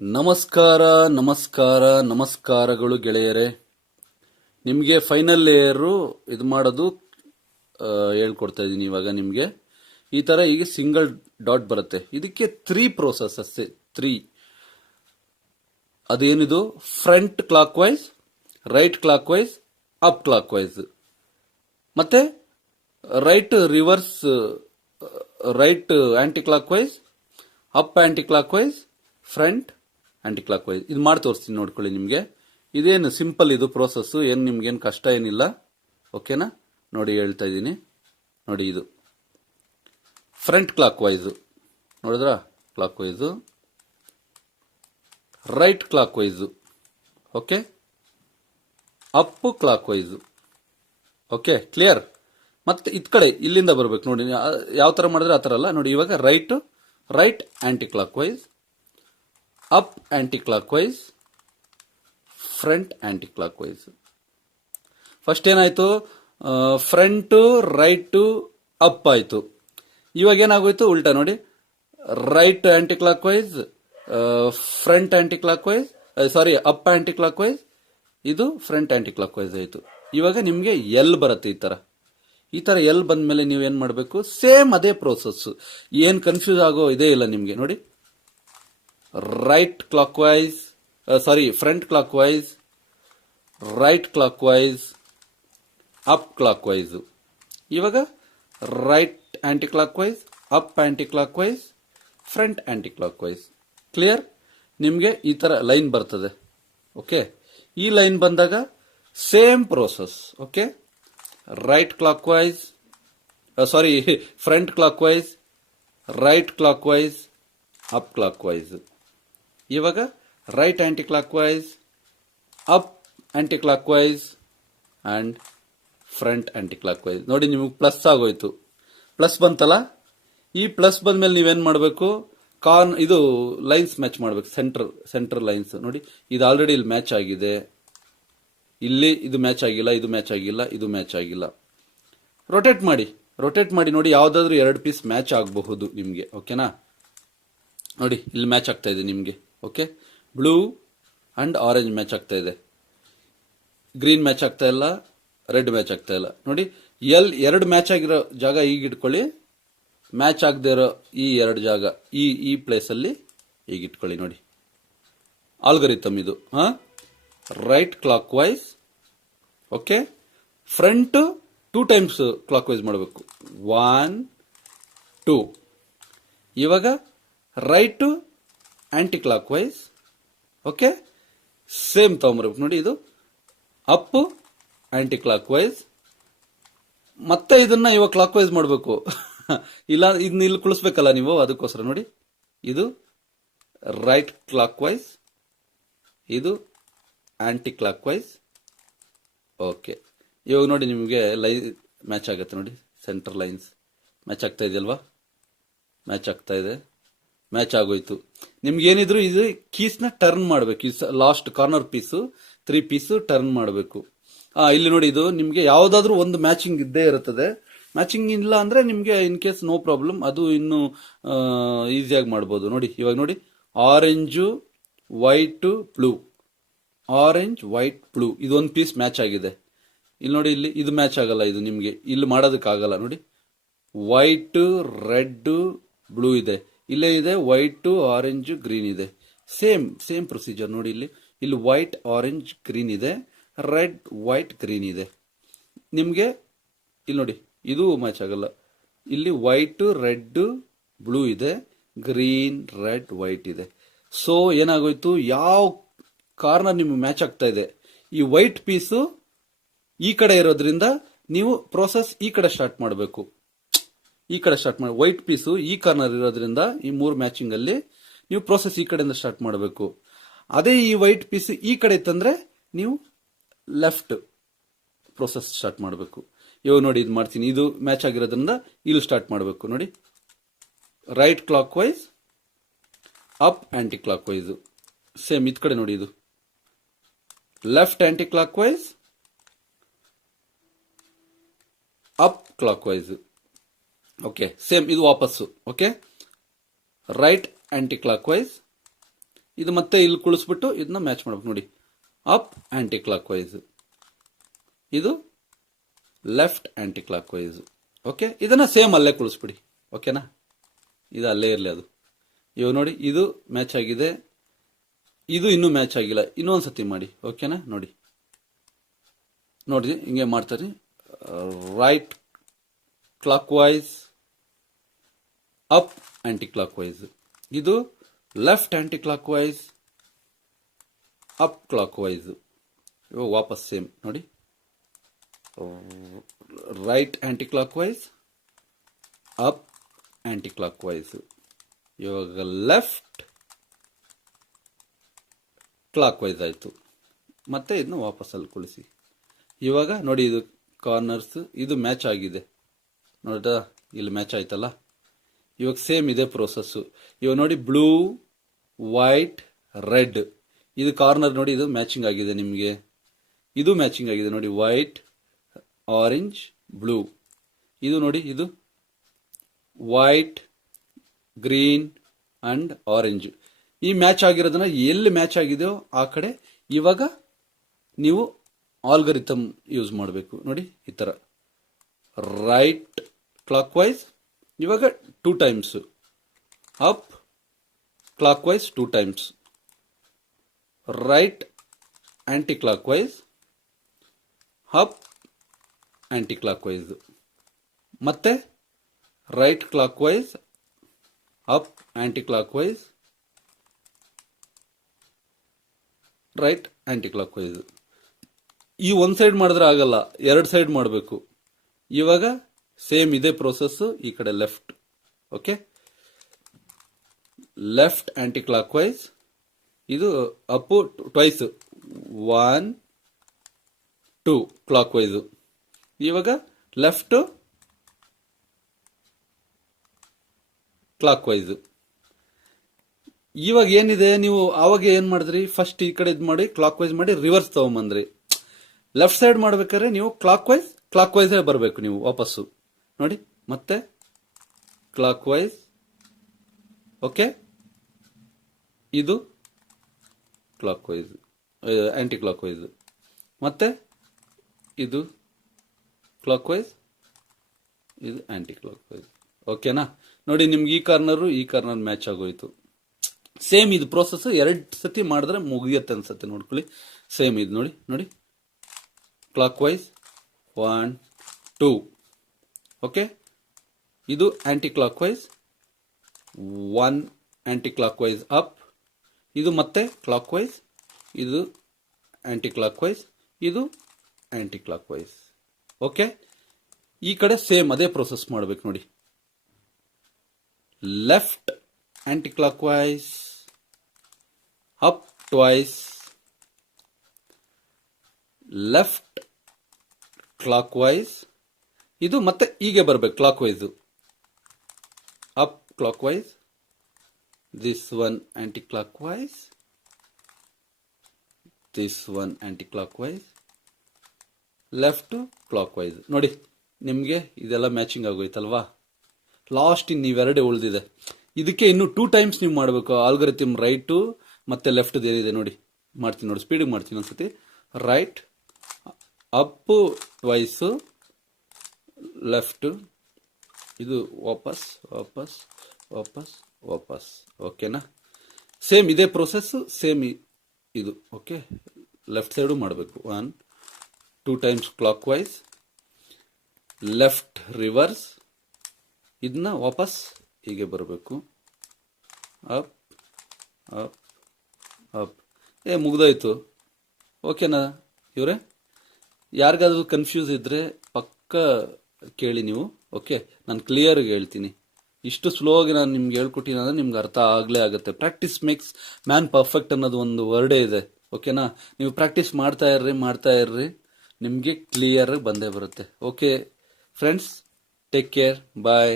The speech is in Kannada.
ನಮಸ್ಕಾರ ನಮಸ್ಕಾರ, ನಮಸ್ಕಾರಗಳು ಗೆಳೆಯರೇ. ನಿಮಗೆ ಫೈನಲ್ ಲೇಯರು ಇದು ಮಾಡೋದು ಹೇಳ್ಕೊಡ್ತಾ ಇದ್ದೀನಿ ಇವಾಗ ನಿಮಗೆ. ಈ ಥರ ಈಗ ಸಿಂಗಲ್ ಡಾಟ್ ಬರುತ್ತೆ. ಇದಕ್ಕೆ three processes three ಅದೇನಿದು? Front clockwise right clockwise up clockwise ಮತ್ತೆ right reverse right anticlockwise up anticlockwise front anticlockwise ಇದು ಮಾಡಿ ತೋರಿಸ್ತೀನಿ ನೋಡ್ಕೊಳ್ಳಿ ನಿಮಗೆ. ಇದೇನು ಸಿಂಪಲ್ ಇದು ಪ್ರೋಸೆಸ್ ಏನು ನಿಮ್ಗೇನು ಕಷ್ಟ ಏನಿಲ್ಲ. ಓಕೆನಾ ನೋಡಿ ಹೇಳ್ತಾ ಇದ್ದೀನಿ. ನೋಡಿ ಇದು. ಫ್ರಂಟ್ ಕ್ಲಾಕ್ ವೈಸು ನೋಡಿದ್ರಾ? Clockwise right clockwise okay up clockwise okay clear ಮತ್ತೆ ಇತ್ ಕಡೆ, ಇಲ್ಲಿಂದ ಬರ್ಬೇಕು ನೋಡಿ. ಯಾವ ತರ ಮಾಡಿದ್ರೆ ಆ ತರ ಅಲ್ಲ. ನೋಡಿ, ಇವಾಗ right right anticlockwise clockwise front anticlockwise first ಏನಾಯಿತು ಫ್ರಂಟು ರೈಟು ಅಪ್ ಆಯಿತು. ಇವಾಗ ಏನಾಗೋಯ್ತು? ಉಲ್ಟಾ ನೋಡಿ. Right anticlockwise front anticlockwise sorry up anticlockwise ಇದು ಫ್ರಂಟ್ ಆ್ಯಂಟಿಕ್ಲಾಕ್ ವೈಸ್ ಆಯಿತು. ಇವಾಗ ನಿಮಗೆ ಎಲ್ ಬರುತ್ತೆ ಈ ಥರ ಈ ಥರ ಎಲ್ ಬಂದ್ಮೇಲೆ ನೀವು ಏನು ಮಾಡಬೇಕು? ಸೇಮ್ ಅದೇ ಪ್ರೋಸೆಸ್ಸು ಏನು ಕನ್ಫ್ಯೂಸ್ ಆಗೋ ಇದೇ ಇಲ್ಲ ನಿಮಗೆ. ನೋಡಿ. Right clockwise, uh, sorry, front clockwise, right clockwise, up clockwise. Up clock anti ಇವಾಗ right anti clockwise anticlockwise clear ನಿಮಗೆ ಈ ಥರ ಲೈನ್ ಬರ್ತದೆ. ಓಕೆ ಈ ಲೈನ್ ಬಂದಾಗ same process okay right clockwise sorry front clockwise right clockwise up clockwise ಇವಾಗ right anticlockwise up anticlockwise and front anticlockwise ನೋಡಿ ನಿಮಗೆ ಪ್ಲಸ್ ಆಗೋಯ್ತು. ಪ್ಲಸ್ ಬಂತಲ್ಲ? ಈ ಪ್ಲಸ್ ಬಂದ ಮೇಲೆ ನೀವೇನು ಮಾಡಬೇಕು? ಕಾರ್ನ್ ಇದು ಲೈನ್ಸ್ ಮ್ಯಾಚ್ ಮಾಡಬೇಕು. ಸೆಂಟರ್ ಸೆಂಟರ್ ಲೈನ್ಸ್ ನೋಡಿ, ಇದು ಆಲ್ರೆಡಿ ಇಲ್ಲಿ ಮ್ಯಾಚ್ ಆಗಿದೆ. ಇಲ್ಲಿ ಇದು ಮ್ಯಾಚ್ ಆಗಿಲ್ಲ, ಇದು ಮ್ಯಾಚ್ ಆಗಿಲ್ಲ, ಇದು ಮ್ಯಾಚ್ ಆಗಿಲ್ಲ. ರೊಟೇಟ್ ಮಾಡಿ. ರೊಟೇಟ್ ಮಾಡಿ ನೋಡಿ ಯಾವುದಾದ್ರೂ ಎರಡು ಪೀಸ್ ಮ್ಯಾಚ್ ಆಗಬಹುದು ನಿಮಗೆ. ಓಕೆನಾ ನೋಡಿ, ಇಲ್ಲಿ ಮ್ಯಾಚ್ ಆಗ್ತಾ ಇದೆ ನಿಮಗೆ. Okay blue and orange match ಆಗ್ತಾ ಇದೆ. ಗ್ರೀನ್ ಮ್ಯಾಚ್ ಆಗ್ತಾ ಇಲ್ಲ ರೆಡ್ ಮ್ಯಾಚ್ ಆಗ್ತಾ ಇಲ್ಲ. ನೋಡಿ ಎಲ್ ಎರಡು ಮ್ಯಾಚ್ ಆಗಿರೋ ಜಾಗ ಈಗ ಇಟ್ಕೊಳ್ಳಿ. ಮ್ಯಾಚ್ ಆಗದೆ ಇರೋ ಈ ಎರಡು ಜಾಗ, ಈ ಈ ಪ್ಲೇಸಲ್ಲಿ ಈಗ ಇಟ್ಕೊಳ್ಳಿ ನೋಡಿ. ಆಲ್ಗರಿತಮ್ ಇದು, ಹಾಂ? Right clockwise okay front two times clockwise ಮಾಡಬೇಕು. ಒನ್ ಟೂ ಇವಾಗ right aunty clock wise okay same ತಗೊಂಬರ್ಬೇಕು. ನೋಡಿ ಇದು ಅಪ್ ಆಂಟಿ ಕ್ಲಾಕ್ ವೈಸ್ ಮತ್ತೆ ಇದನ್ನ ಇವಾಗ ಕ್ಲಾಕ್ ವೈಸ್ ಮಾಡಬೇಕು. ಇಲ್ಲ ಇದನ್ನ ಇಲ್ಲಿ ಕುಳಿಸ್ಬೇಕಲ್ಲ ನೀವು ಅದಕ್ಕೋಸ್ಕರ. ನೋಡಿ, ಇದು ರೈಟ್ ಕ್ಲಾಕ್ ವೈಸ್ ಇದು ಆಂಟಿ ಕ್ಲಾಕ್ ವೈಸ್ ಓಕೆ ಇವಾಗ ನೋಡಿ ನಿಮಗೆ ಲೈನ್ ಮ್ಯಾಚ್ ಆಗುತ್ತೆ ನೋಡಿ. ಸೆಂಟರ್ ಲೈನ್ಸ್ ಮ್ಯಾಚ್ ಆಗ್ತಾ ಇದೆಯಲ್ವಾ? ಮ್ಯಾಚ್ ಆಗ್ತಾ ಇದೆ. ಮ್ಯಾಚ್ ಆಗೋಯ್ತು. ನಿಮ್ಗೆ ಏನಿದ್ರು ಇದು ಕೀಸ್ನ ಟರ್ನ್ ಮಾಡಬೇಕು. Last corner piece three piece turn ಮಾಡಬೇಕು. ಇಲ್ಲಿ ನೋಡಿ ಇದು ನಿಮ್ಗೆ ಯಾವ್ದಾದ್ರು ಒಂದು ಮ್ಯಾಚಿಂಗ್ ಇದ್ದೇ ಇರುತ್ತದೆ. ಮ್ಯಾಚಿಂಗ್ ಇಲ್ಲ ಅಂದ್ರೆ ನಿಮ್ಗೆ ಇನ್ ಕೇಸ್ ನೋ ಪ್ರಾಬ್ಲಮ್ ಅದು ಇನ್ನು ಈಸಿಯಾಗಿ ಮಾಡ್ಬೋದು. ನೋಡಿ, ಇವಾಗ ನೋಡಿ orange white blue orange white blue ಇದೊಂದು ಪೀಸ್ ಮ್ಯಾಚ್ ಆಗಿದೆ. ಇಲ್ಲಿ ನೋಡಿ, ಇಲ್ಲಿ ಇದು ಮ್ಯಾಚ್ ಆಗಲ್ಲ ಇದು ನಿಮ್ಗೆ. ಇಲ್ಲಿ ಮಾಡೋದಕ್ಕಾಗಲ್ಲ. ನೋಡಿ ವೈಟ್ ರೆಡ್ ಬ್ಲೂ ಇದೆ. ಇಲ್ಲೇ ಇದೆ ವೈಟ್ ಆರೆಂಜ್ ಗ್ರೀನ್ ಇದೆ. ಸೇಮ್ ಸೇಮ್ ಪ್ರೊಸೀಜರ್ ನೋಡಿ ಇಲ್ಲಿ. ಇಲ್ಲಿ ವೈಟ್ ಆರೆಂಜ್ ಗ್ರೀನ್ ಇದೆ. ರೆಡ್ ವೈಟ್ ಗ್ರೀನ್ ಇದೆ. ನಿಮಗೆ, ಇಲ್ಲಿ ನೋಡಿ, ಇದು ಮ್ಯಾಚ್ ಆಗಲ್ಲ. ಇಲ್ಲಿ ವೈಟ್ ರೆಡ್ ಬ್ಲೂ ಇದೆ. ಗ್ರೀನ್ ರೆಡ್ ವೈಟ್ ಇದೆ. ಸೊ ಏನಾಗೋಯ್ತು? ಯಾವ ಕಾರ್ನರ್ ನಿಮ್ಗೆ ಮ್ಯಾಚ್ ಆಗ್ತಾ ಇದೆ? ಈ ವೈಟ್ ಪೀಸು ಈ ಕಡೆ ಇರೋದ್ರಿಂದ ನೀವು ಪ್ರೋಸೆಸ್ ಈ ಕಡೆ ಸ್ಟಾರ್ಟ್ ಮಾಡಬೇಕು. ಈ ಕಡೆ ಸ್ಟಾರ್ಟ್ ಮಾಡಿ ವೈಟ್ ಪೀಸು ಈ ಕಾರ್ನರ್ ಇರೋದ್ರಿಂದ ಈ ಮೂರು ಮ್ಯಾಚಿಂಗ್ ಅಲ್ಲಿ ನೀವು ಪ್ರೋಸೆಸ್ ಈ ಕಡೆಯಿಂದ ಸ್ಟಾರ್ಟ್ ಮಾಡಬೇಕು. ಅದೇ ಈ ವೈಟ್ ಪೀಸ್ ಈ ಕಡೆ ಇತ್ತಂದ್ರೆ ನೀವು ಲೆಫ್ಟ್ ಪ್ರೋಸೆಸ್ ಸ್ಟಾರ್ಟ್ ಮಾಡಬೇಕು. ಇವಾಗ ನೋಡಿ ಇದು ಮಾಡ್ತೀನಿ. ಇದು ಮ್ಯಾಚ್ ಆಗಿರೋದ್ರಿಂದ ಇಲ್ಲಿ ಸ್ಟಾರ್ಟ್ ಮಾಡಬೇಕು. ನೋಡಿ. Right clockwise up anticlockwise same ಇದ್ ಕಡೆ ನೋಡಿ ಇದು. Left anticlockwise up clockwise okay same ಇದು ವಾಪಸ್ಸು ಓಕೆ ರೈಟ್ ಆ್ಯಂಟಿ ಕ್ಲಾಕ್ ವೈಸ್ ಇದು ಮತ್ತೆ ಇಲ್ಲಿ ಕುಳಿಸ್ಬಿಟ್ಟು ಇದನ್ನ ಮ್ಯಾಚ್ ಮಾಡ್ಬೇಕು, ನೋಡಿ. ಅಪ್ ಆ್ಯಂಟಿ ಕ್ಲಾಕ್ ವೈಸ್ ಇದು ಲೆಫ್ಟ್ ಆ್ಯಂಟಿ ಕ್ಲಾಕ್ ವೈಸ್ ಓಕೆ ಇದನ್ನ ಸೇಮ್ ಅಲ್ಲೇ ಕುಳಿಸ್ಬಿಡಿ ಓಕೆನಾ ಇದು ಅಲ್ಲೇ ಇರಲಿ ಅದು. ಇವಾಗ ನೋಡಿ, ಇದು ಮ್ಯಾಚ್ ಆಗಿದೆ. ಇದು ಇನ್ನೂ ಮ್ಯಾಚ್ ಆಗಿಲ್ಲ. ಇನ್ನೊಂದು ಸತಿ ಮಾಡಿ ಓಕೆನಾ ನೋಡಿ. ನೋಡಿ, ಹಿಂಗೆ ಮಾಡ್ತಾರೆ right clock wise up aunty clock wise ಇದು left aunty clock wise up clock wise ಇವಾಗ ವಾಪಸ್ ಸೇಮ್ ನೋಡಿ. Right aunty clock wise up aunty clock wise ಇವಾಗ ಲೆಫ್ಟ್ ಕ್ಲಾಕ್ ವೈಸ್ ಆಯಿತು. ಮತ್ತೆ ಇದನ್ನ ವಾಪಸ್ ಅಲ್ಲಿ ಕುಳಿಸಿ. ಇವಾಗ ನೋಡಿ ಇದು ಕಾರ್ನರ್ಸ್ ಇದು ಮ್ಯಾಚ್ ಆಗಿದೆ. ನೋಡ್ದಾ? ಇಲ್ಲಿ ಮ್ಯಾಚ್ ಆಯ್ತಲ್ಲ? ಇವಾಗ ಸೇಮ್ ಇದೆ ಪ್ರೋಸೆಸ್ಸು ಇವಾಗ ನೋಡಿ ಬ್ಲೂ ವೈಟ್ ರೆಡ್ ಇದು ಕಾರ್ನರ್ ನೋಡಿ ಇದು ಮ್ಯಾಚಿಂಗ್ ಆಗಿದೆ ನಿಮಗೆ. ಇದು ಮ್ಯಾಚಿಂಗ್ ಆಗಿದೆ ನೋಡಿ ವೈಟ್ ಆರೆಂಜ್ ಬ್ಲೂ ಇದು ನೋಡಿ ಇದು ವೈಟ್ ಗ್ರೀನ್ ಅಂಡ್ ಆರೆಂಜ್ ಈ ಮ್ಯಾಚ್ ಆಗಿರೋದನ್ನ ಎಲ್ಲಿ ಮ್ಯಾಚ್ ಆಗಿದೆಯೋ ಆ ಕಡೆ ಇವಾಗ ನೀವು ಆಲ್ಗರಿಥಮ್ ಯೂಸ್ ಮಾಡಬೇಕು. ನೋಡಿ ಈ ಥರ ರೈಟ್ ಕ್ಲಾಕ್ ವೈಸ್ ಇವಾಗ two times up clockwise two times right anticlockwise up anticlockwise ಮತ್ತೆ right clockwise up anticlockwise right anticlockwise ಈ ಒಂದು ಸೈಡ್ ಮಾಡಿದ್ರೆ ಆಗಲ್ಲ, ಎರಡು ಸೈಡ್ ಮಾಡಬೇಕು. ಇವಾಗ ಸೇಮ್ ಇದೇ ಪ್ರೋಸೆಸ್ ಈ ಕಡೆ left okay left aunty clock wise ಇದು up twice one two clockwise ಇವಾಗ ಲೆಫ್ಟ್ ಕ್ಲಾಕ್ ವೈಸ್ ಇವಾಗ ಏನಿದೆ? ನೀವು ಆವಾಗ ಏನ್ ಮಾಡಿದ್ರಿ? ಫಸ್ಟ್ ಈ ಕಡೆ ಇದು ಮಾಡಿ ಕ್ಲಾಕ್ ವೈಸ್ ಮಾಡಿ ರಿವರ್ಸ್ ತಗೊಂಬಂದ್ರಿ. ಲೆಫ್ಟ್ ಸೈಡ್ ಮಾಡ್ಬೇಕಾದ್ರೆ ನೀವು ಕ್ಲಾಕ್ ವೈಸ್ ಕ್ಲಾಕ್ ವೈಸ್ ಬರಬೇಕು ನೀವು ವಾಪಸ್ಸು. ನೋಡಿ, ಮತ್ತೆ ಕ್ಲಾಕ್ ವೈಸ್ ಓಕೆ ಇದು ಕ್ಲಾಕ್ ವೈಸ್ ಆ್ಯಂಟಿ ಕ್ಲಾಕ್ ವೈಸ್ ಮತ್ತೆ ಇದು ಕ್ಲಾಕ್ ವೈಸ್ ಇದು ಆ್ಯಂಟಿ ಕ್ಲಾಕ್ ವೈಸ್ ಓಕೆನಾ ನೋಡಿ, ನಿಮ್ಗೆ ಈ ಕಾರ್ನರು ಈ ಕಾರ್ನರ್ ಮ್ಯಾಚ್ ಆಗೋಯ್ತು. ಸೇಮ್ ಇದು ಪ್ರೋಸೆಸ್ ಎರಡು ಸತಿ ಮಾಡಿದ್ರೆ ಮುಗಿಯುತ್ತೆ ಅನ್ಸತ್ತೆ, ನೋಡ್ಕೊಳ್ಳಿ. ಸೇಮ್ ಇದು ನೋಡಿ ನೋಡಿ. Clockwise one two okay? ಇದು aunty clock wise one aunty clock wise up ಇದು ಮತ್ತೆ ಕ್ಲಾಕ್ ವೈಸ್ ಇದು ಆಂಟಿ ಕ್ಲಾಕ್ ವೈಸ್ ಇದು ಆ್ಯಂಟಿ ಕ್ಲಾಕ್ ವೈಸ್ ಓಕೆ? ಈ ಕಡೆ ಸೇಮ್ ಅದೇ ಪ್ರೋಸೆಸ್ ಮಾಡಬೇಕು ನೋಡಿ. Left anticlockwise up twice left clockwise ಇದು ಮತ್ತೆ ಹೀಗೆ ಬರಬೇಕು clockwise up clockwise this one anticlockwise this one anticlockwise left clockwise ನೋಡಿ, ನಿಮಗೆ ಇದೆಲ್ಲ ಮ್ಯಾಚಿಂಗ್ ಆಗೋಯ್ತಲ್ವಾ? ಲಾಸ್ಟ್ ಇನ್ನು ನೀವೆರಡೇ ಉಳಿದಿದೆ. ಇದಕ್ಕೆ ಇನ್ನು ಟೂ ಟೈಮ್ಸ್ ನೀವು ಮಾಡಬೇಕು. ಆಲ್ಗರಿಥಮ್ ರೈಟು ಮತ್ತೆ ಲೆಫ್ಟ್ ಏನಿದೆ ನೋಡಿ. ಮಾಡ್ತೀನಿ ನೋಡಿ ಸ್ಪೀಡಿಗೆ ಮಾಡ್ತೀನಿ ಒಂದ್ಸತಿ. ರೈಟ್ ಅಪ್ ಟ್ವೈಸು ಲೆಫ್ಟ್ ಇದು ವಾಪಸ್ ವಾಪಸ್ ವಾಪಸ್ ವಾಪಸ್. ಓಕೆನಾ ಸೇಮ್ ಇದೇ ಪ್ರೊಸೆಸ್ ಸೇಮ್ ಇದು. ಓಕೆ ಲೆಫ್ಟ್ ಸೈಡು ಮಾಡಬೇಕು. One two times clockwise left reverse ಇದನ್ನ ವಾಪಸ್ ಹೀಗೆ ಬರಬೇಕು. ಅಪ್ ಅಪ್ ಅಪ್ ಏ, ಮುಗ್ದೋಯ್ತು. ಓಕೆನಾ ಇವರೇ? ಯಾರಿಗಾದ್ರೂ ಕನ್ಫ್ಯೂಸ್ ಇದ್ರೆ ಪಕ್ಕ ಕೇಳಿ ನೀವು. ಓಕೆ ನಾನು ಕ್ಲಿಯರ್ಗೆ ಹೇಳ್ತೀನಿ. ಇಷ್ಟು ಸ್ಲೋ ಆಗಿ ನಾನು ನಿಮ್ಗೆ ಹೇಳ್ಕೊಟ್ಟಿನ ನಿಮ್ಗೆ ಅರ್ಥ ಆಗಲೇ ಆಗುತ್ತೆ. ಪ್ರಾಕ್ಟೀಸ್ ಮೇಕ್ಸ್ ಮ್ಯಾನ್ ಪರ್ಫೆಕ್ಟ್ ಅನ್ನೋದು ಒಂದು ವರ್ಡೇ ಇದೆ. ಓಕೆನಾ ನೀವು ಪ್ರಾಕ್ಟೀಸ್ ಮಾಡ್ತಾ ಇರ್ರಿ ಮಾಡ್ತಾ ಇರ್ರಿ, ನಿಮಗೆ ಕ್ಲಿಯರ್ ಬಂದೇ ಬರುತ್ತೆ. Okay friends take care bye